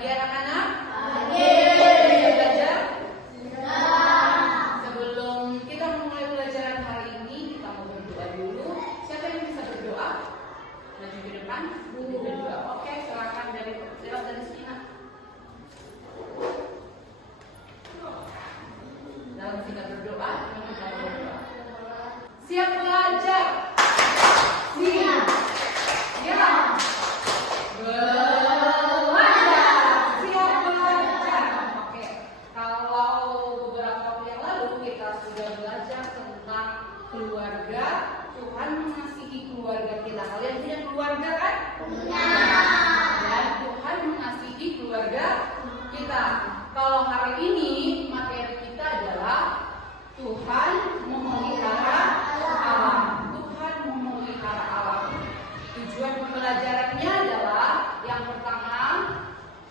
pagi anak-anak? Pagi. Belajar? Sebelum kita mulai pelajaran hari ini, kita mau berdoa dulu. Siapa yang bisa berdoa? Maju ke depan. Berdoa. Oke, silakan dari sini. Dalam kita berdoa, kita berdoa. Siap belajar? Siap. Ya. Keluarga, Tuhan mengasihi keluarga kita. Kalian punya keluarga kan? Punya. Dan Tuhan mengasihi keluarga kita. Kalau hari ini materi kita adalah Tuhan memelihara alam. Tuhan memelihara alam. Tujuan pembelajarannya adalah yang pertama,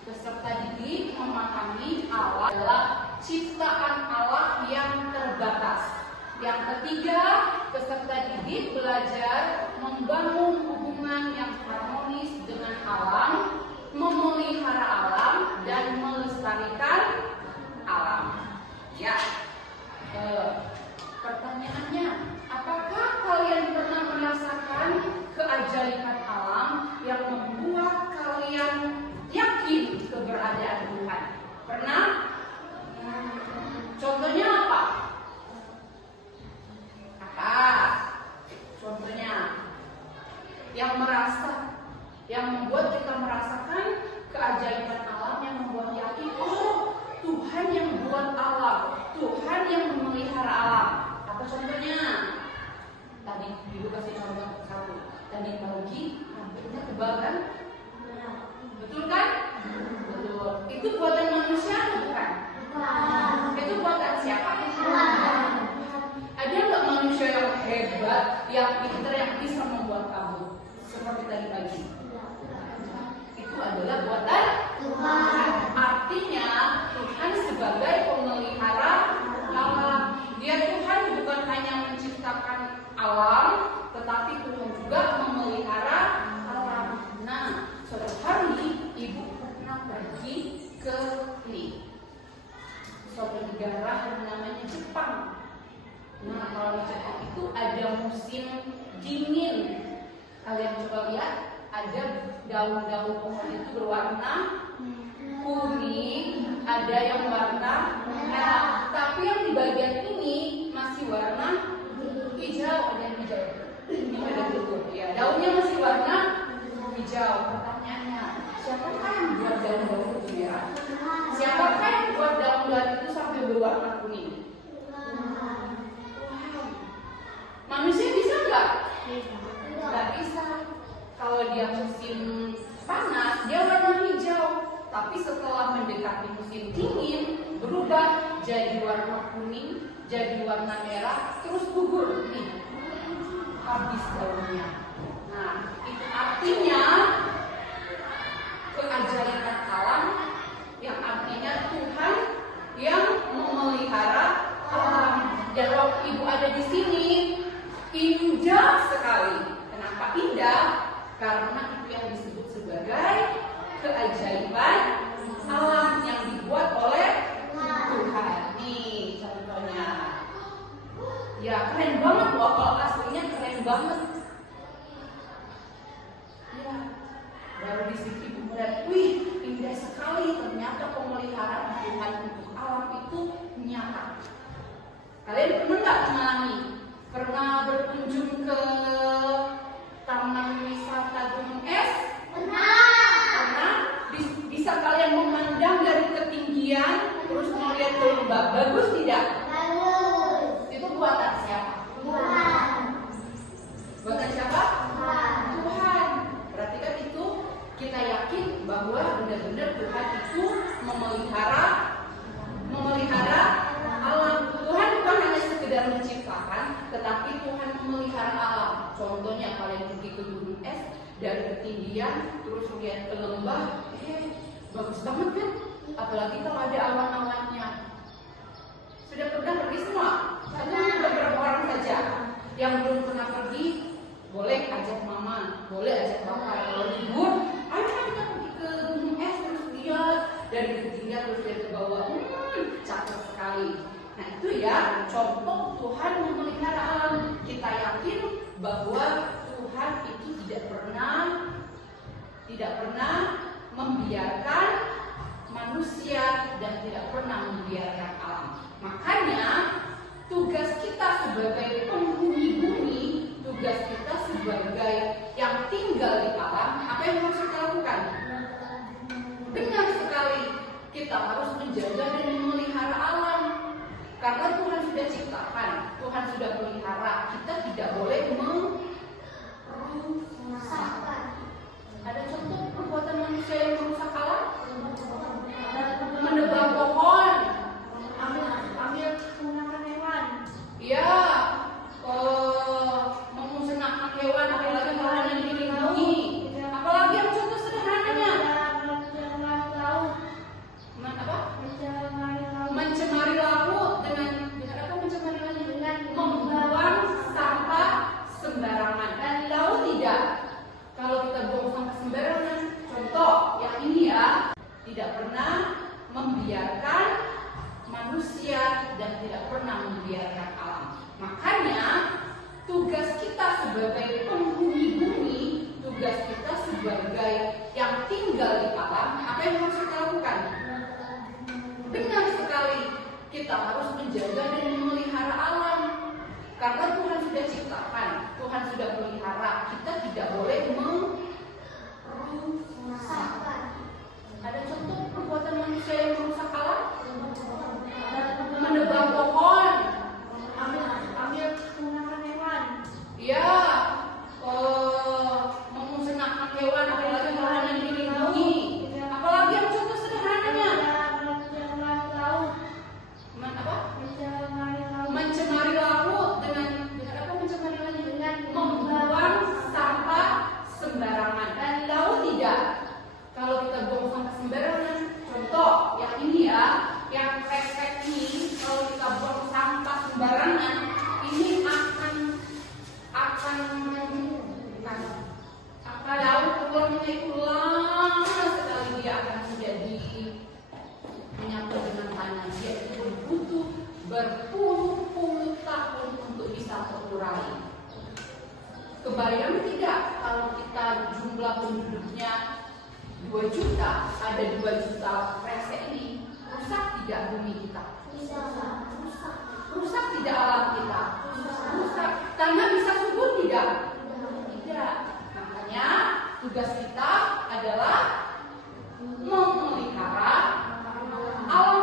peserta didik memahami alam adalah ciptaan Allah yang terbatas. Yang ketiga, peserta didik belajar membangun hubungan yang harmonis dengan alam, memelihara alam, dan melestarikan alam. Ya, pertanyaannya, apakah kalian pernah merasakan keajaiban alam yang membuat kalian yakin keberadaan Tuhan? Pernah? Contohnya apa? Contohnya yang membuat kita merasakan keajaiban alam, yang membuat yakin, oh, Tuhan yang buat alam, Tuhan yang memelihara alam. Apa contohnya? Tadi ibu kasih contoh satu. Tadi pagi rambutnya tebal kan? Betul kan? Betul. Itu buatan manusia atau bukan? Itu buatan siapa? Ada nggak manusia yang hebat, yang pintar, yang bisa membuat kamu seperti tadi pagi? Itu adalah buatan Tuhan. Artinya Tuhan sebagai pemelihara alam. Dia Tuhan bukan hanya menciptakan alam, tetapi Tuhan juga memelihara alam. Nah, suatu hari ibu pernah pergi ke suatu negara yang namanya Jepang. Nah, kalau di Jepang itu ada musim dingin. Kalian coba lihat, ada daun-daun pohon itu berwarna kuning, ada yang warna merah. Tapi yang di bagian ini masih warna hijau, ada yang hijau. Ini ada tutup. Ya, daunnya masih warna hijau. Pertanyaannya, siapakah yang buat daun-daun itu merah? Siapakah yang buat daun-daun itu sampai berwarna kuning? Manusia bisa nggak? Nggak bisa. Kalau dia musim panas, dia warna hijau. Tapi setelah mendekati musim dingin, berubah jadi warna kuning, jadi warna merah, terus gugur. Nih, habis daunnya. Nah, itu artinya keajaiban alam, yang artinya Tuhan yang memelihara alam. Dan waktu ibu ada di sini, indah sekali. Kenapa indah? Karena itu yang disebut sebagai keajaiban alam yang dibuat oleh Tuhan. Nih contohnya. Ya, keren banget loh. Kalau aslinya keren banget. Ya, baru di sini ibu melihat, wih, indah sekali. Ternyata pemeliharaan Tuhan untuk alam itu nyata. Kalian pernah nggak mengalami? Pernah berkunjung ke Taman Wisata Gunung Es? Pernah? Bisa kalian memandang dari ketinggian terus melihat ke lembah? Bagus tidak? Bagus. Itu buatan siapa? Tuhan. Buatan siapa? Tuhan. Berarti kan itu kita yakin bahwa benar-benar Tuhan itu memelihara alam. Tuhan bukan hanya sekedar menciptakan, tetapi Tuhan memelihara alam. Contohnya kalian pergi ke gunung es, dari ketinggian terus lihat ke lembah, bagus banget kan? Apalagi kalau ada awan-awannya. Sudah pernah pergi semua? Hanya beberapa orang saja. Yang belum pernah pergi, boleh ajak mama, boleh ajak bapak. Kalau libur, ayo kita pergi ke gunung es terus lihat sekali. Nah itu ya contoh Tuhan memelihara alam. Kita yakin bahwa Tuhan itu tidak pernah membiarkan manusia dan tidak pernah membiarkan alam. Makanya tugas kita sebagai penghuni bumi, tugas kita sebagai yang tinggal di alam, apa yang harus kita lakukan? Benar sekali, kita harus menjaga dan memelihara alam. Karena Tuhan sudah ciptakan, Tuhan sudah pelihara, kita tidak boleh merusakkan. Ada contoh perbuatan manusia yang merusak alam? Menebang pohon, ambil menggunakan hewan. Ya, memusnahkan hewan, apalagi hewan yang dilindungi. Apalagi yang contoh sederhananya. Mencemari laut dengan apa? Mencemari laut dengan membuang sampah sembarangan. Dan laut tidak. Kalau kita buang sampah sembarangan, contoh yang ini ya, tidak pernah membiarkan manusia dan tidak pernah membiarkan alam. Makanya tugas kita sebagai penghuni bumi, tugas kita sebagai yang tinggal di alam, apa yang harus kita lakukan? Benar sekali, kita harus menjaga dan memelihara alam. Karena Tuhan sudah ciptakan, Tuhan sudah pelihara, kita tidak boleh merusakkan. Ada contoh perbuatan manusia yang merusak alam? Menebang pohon, ambil menggunakan hewan. Ya, memusnahkan hewan, apalagi hewan yang dilindungi. Apalagi yang contoh sederhananya. Mencemari laut dengan apa? Mencemari laut dengan membuang sampah sembarangan. Dan laut tidak. Kalau kita buang sampah sembarangan, contoh yang ini ya, yang kresek ini, kalau kita buang sampah sembarangan, ini akan laut keluarnya itu lama sekali, dia akan menjadi menyatu dengan tanah. Dia itu butuh berpuluh-puluh tahun untuk bisa terurai. Kebayang tidak kalau kita jumlah penduduknya 2 juta, ada 2 juta kresek ini, rusak tidak bumi kita? Rusak tidak alam kita? Rusak. Tanah bisa subur tidak? Tidak. Makanya tugas kita adalah memelihara alam,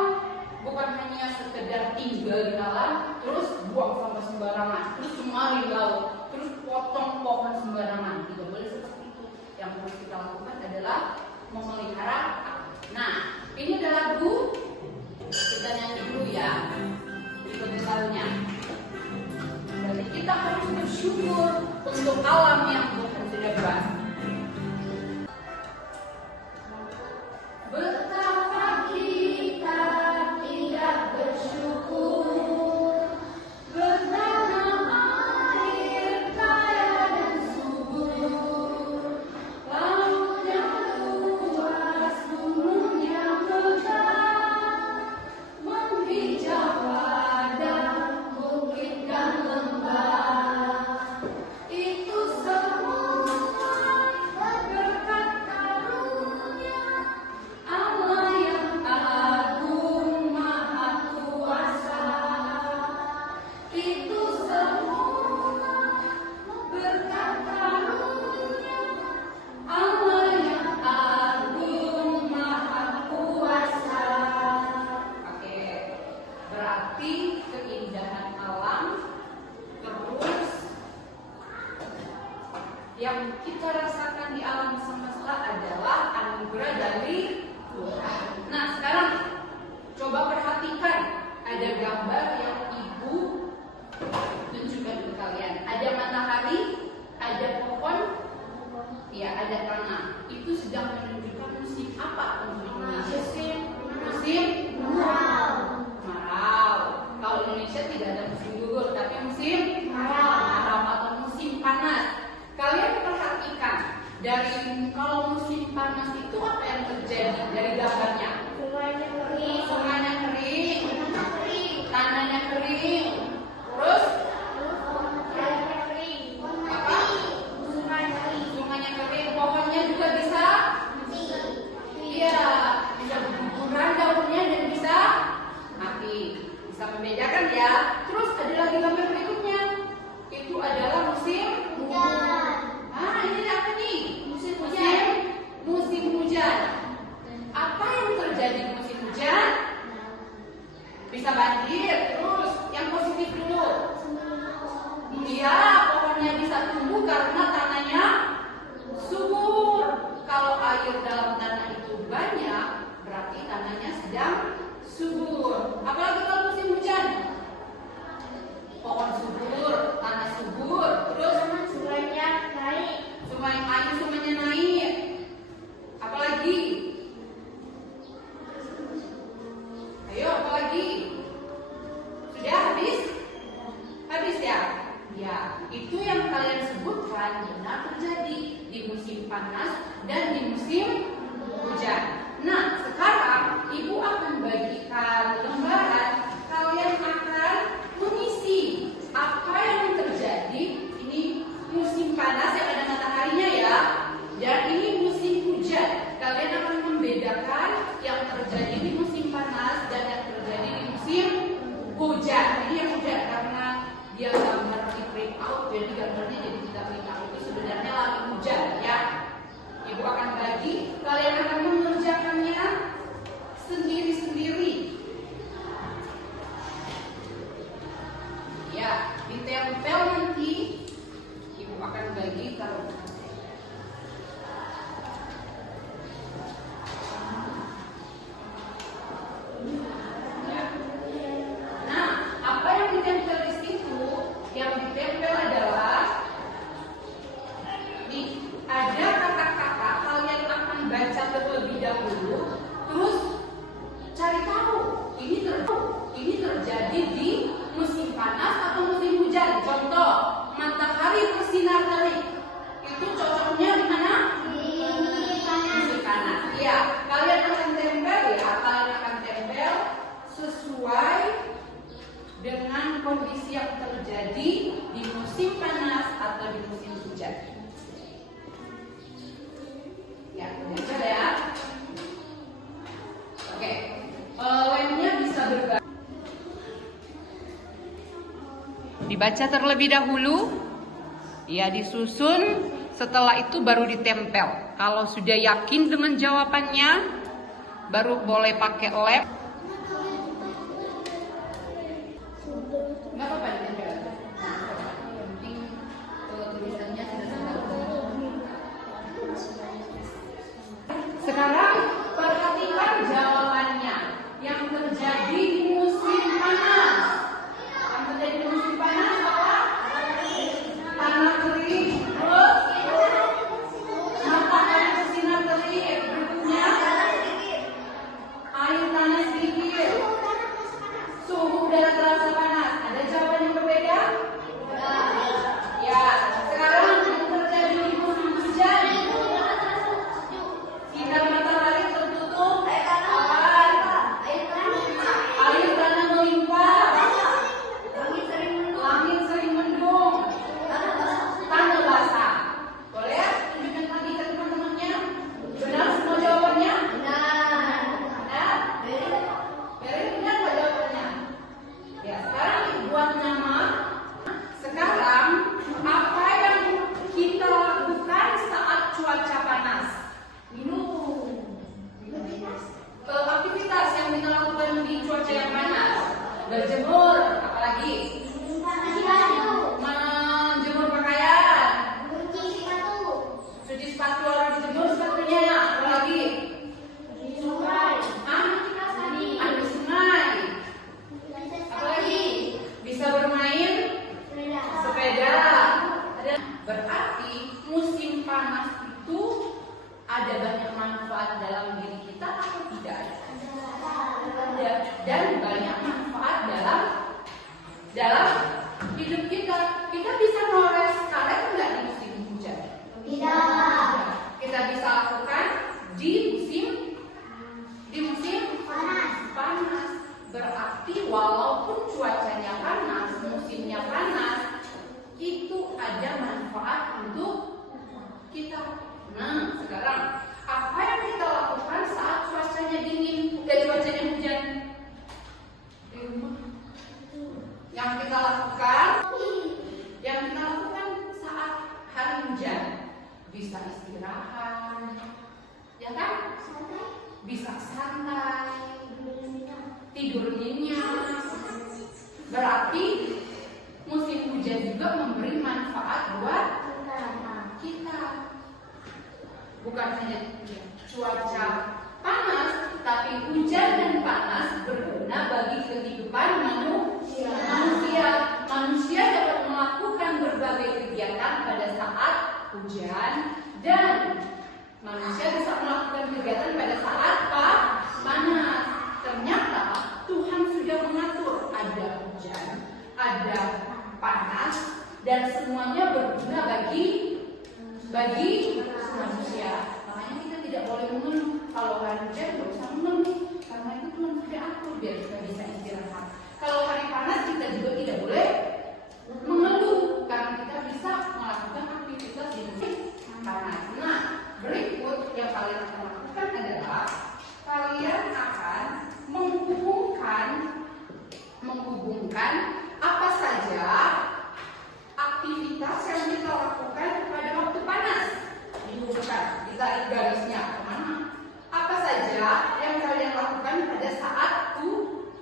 bukan hanya sekedar tinggal di alam, terus buang sampah sembarangan, terus cemari laut, terus potong pohon sembarangan. Tidak boleh seperti itu. Yang harus kita lakukan adalah memelihara alam. Nah, ini ada lagu, kita nyanyi dulu ya, ikut lagunya. Berarti kita harus bersyukur untuk alam yang Tuhan sudah buat. Betapa kita tidak bersyukur, bertanam air kaya dan subur, laut yang luas, gunung yang megah, menghijau padang, bukit dan lembah. Itu semua berkat karunia Allah yang agung maha kuasa. Itu semua berkat karunia Allah yang agung maha kuasa. Oke, berarti keindahan alam terus yang kita rasakan di alam semesta adalah anugerah dari Tuhan. Nah, sekarang coba perhatikan, ada gambar yang Ibu tunjukkan ke kalian. Ada matahari, ada pohon, ya ada tanah. Itu sedang menunjukkan musim apa untuk Indonesia? Musim kemarau. Kalau Indonesia tidak ada musim gugur, tapi musim kemarau atau musim panas. Kalian perhatikan Dibaca terlebih dahulu, ya disusun, setelah itu baru ditempel. Kalau sudah yakin dengan jawabannya, baru boleh pakai lem. Nggak apa-apa ditempel. Yang penting tulisannya sudah terbaca. Sekarang perhatikan jawabannya. Yang terjadi di musim panas. Yang terjadi di musim panas apa? Tanah kering. Terus matahari bersinar terik. Berikutnya air tanah sedikit. Suhu udara terasa panas. Ada jawaban yang berbeda? Ya. Sekarang yang terjadi di musim hujan. Sinar matahari tertutup. Air tanah melimpah. Langit sering mendung. Tanah basah. Boleh tunjukkan lagi ke teman-temannya? Benar semua jawabannya? Benar? Very benar nggak jawabannya? Ya, sekarang buat nama. Sekarang apa yang kita lakukan saat cuaca panas? Minum. Aktivitas yang kita lakukan di cuaca yang panas. Berjemur, apalagi? Menjemur pakaian. Cuci sepatu, orang dijemur sepatunya. Apalagi? Mandi sungai. Apalagi? Bisa bermain sepeda. Berarti musim panas itu ada banyak manfaat dalam diri kita atau tidak? Ada. Dan banyak manfaat dalam hidup kita. Kita bisa ngores karet enggak di musim hujan? Tidak. Kita bisa lakukan di musim panas. Berarti walaupun cuacanya panas, musimnya panas, itu ada manfaat untuk kita. Nah, sekarang apa yang kita lakukan saat cuacanya dingin dan cuacanya hujan? Di rumah. Yang kita lakukan saat hari hujan, bisa istirahat, ya kan? Bisa santai, tidur nyenyak. Berarti musim hujan juga memberi manfaat buat kita. Bukan hanya cuaca panas, tapi hujan dan panas berguna bagi kehidupan manusia. Manusia dapat melakukan berbagai kegiatan pada saat hujan, dan manusia bisa melakukan kegiatan pada saat panas. Ternyata Tuhan sudah mengatur ada hujan, ada panas, dan semuanya berguna bagi manusia. Makanya kita tidak boleh mengeluh. Kalau hari hujan tidak usah mengeluh, karena itu Tuhan sudah atur biar kita bisa istirahat. Kalau hari panas kita juga tidak boleh mengeluh, karena kita bisa melakukan aktivitas di musim panas. Nah, berikut yang kalian akan lakukan adalah kalian akan menghubungkan apa saja aktivitas yang kita lakukan pada waktu panas. Dihubungkan, ditarik garisnya kemana? Apa saja yang kalian lakukan pada saat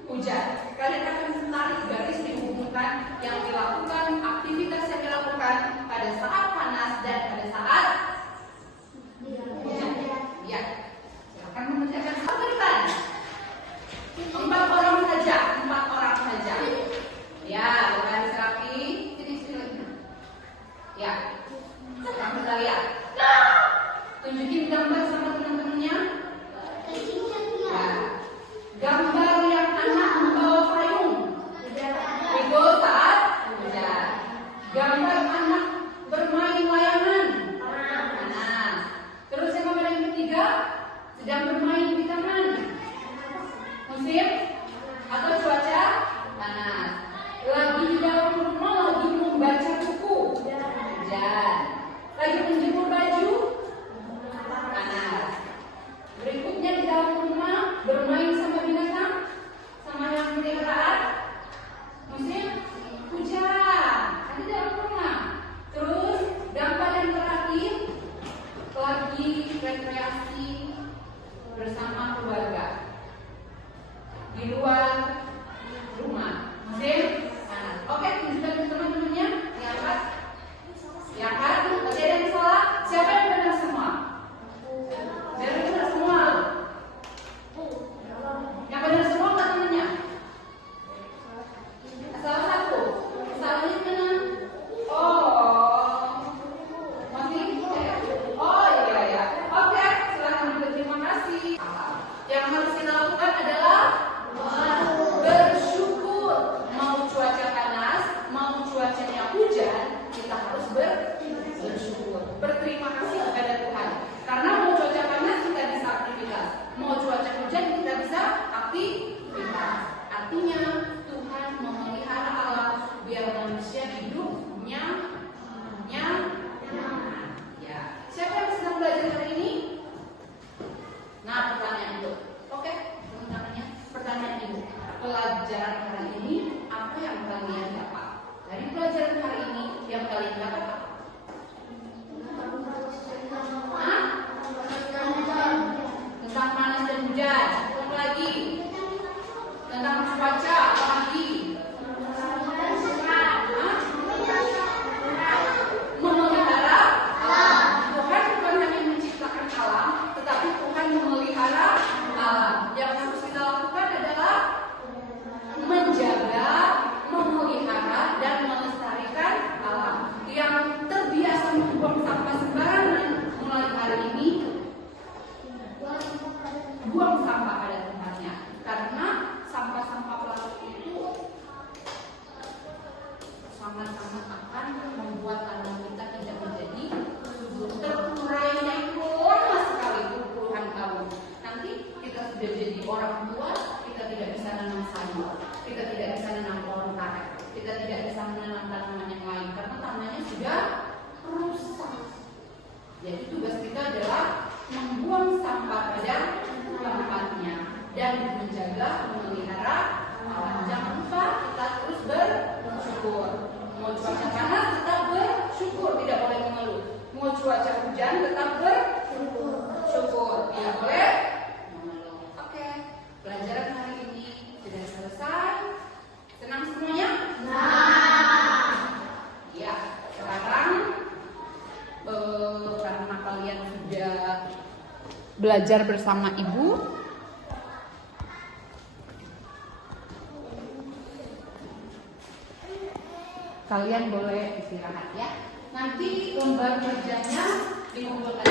hujan? Kalian akan tarik garis, dihubungkan yang dilakukan, aktivitas yang dilakukan pada saat panas dan pada saat hujan. Ya, silakan mengerjakan. Berikan 4 orang saja. Ya, berbaris rapi. Sini. Ya, sekarang kita lihat. Tunjukin gambar sama teman-temannya. Ya. Gambar yang anak membawa payung. Ego saat hujan. Gambar anak bermain layangan. Nah, terus yang gambar yang ketiga sedang bermain di taman. Musim atau cuaca panas. Lagi di dalam rumah, lagi membaca buku. Hujan. Lagi menjemur baju. Panas. Berikutnya di dalam rumah bermain sama binatang, sama yang peliharaan. Musim hujan. harus kita lakukan adalah bersyukur. Mau cuaca panas, mau cuacanya hujan, kita harus bersyukur, berterima kasih kepada Tuhan. Karena mau cuaca panas kita bisa aktivitas, mau cuaca hujan kita bisa aktivitas. Artinya Tuhan memelihara alam biar manusia hidupnya nyaman. Ya, siapa yang sedang belajar hari ini? Nah, pertanyaan itu. Oke, teman-temannya. Pertanyaan ibu. Pelajaran hari ini apa yang kalian dapat? Dari pelajaran hari ini yang kalian dapat apa? Tentang panas dan hujan. Apa lagi? Tentang cuaca. Apa lagi? Memelihara alam. Tuhan bukan hanya menciptakan alam, tetapi Tuhan memelihara alam. Yang harus kita lakukan adalah menjaga, memelihara, dan melestarikan alam. Yang terbiasa membuang sampah sembarangan mulai hari ini, buang sampah pada tempatnya. Karena sampah-sampah plastik itu sangat-sangat akan membuat tanah kita tidak menjadi subur. Terurainya itu lama sekali, puluhan tahun. Nanti kita sudah jadi orang tua, kita tidak bisa nanam sayur, kita tidak bisa nanam pohon karet, kita tidak bisa menanam tanaman yang lain karena tanahnya sudah rusak. Jadi tugas kita adalah membuang sampah pada tempatnya dan menjaga, memelihara alam. Jangan lupa kita terus bersyukur. Mau cuaca panas tetap bersyukur, tidak boleh mengeluh. Mau cuaca hujan tetap bersyukur, tidak boleh mengeluh. Oke, pelajaran hari ini sudah selesai. Senang semuanya? Ya, sekarang karena kalian sudah belajar bersama ibu, kalian boleh istirahat ya. Nanti lembar kerjanya dikumpulkan.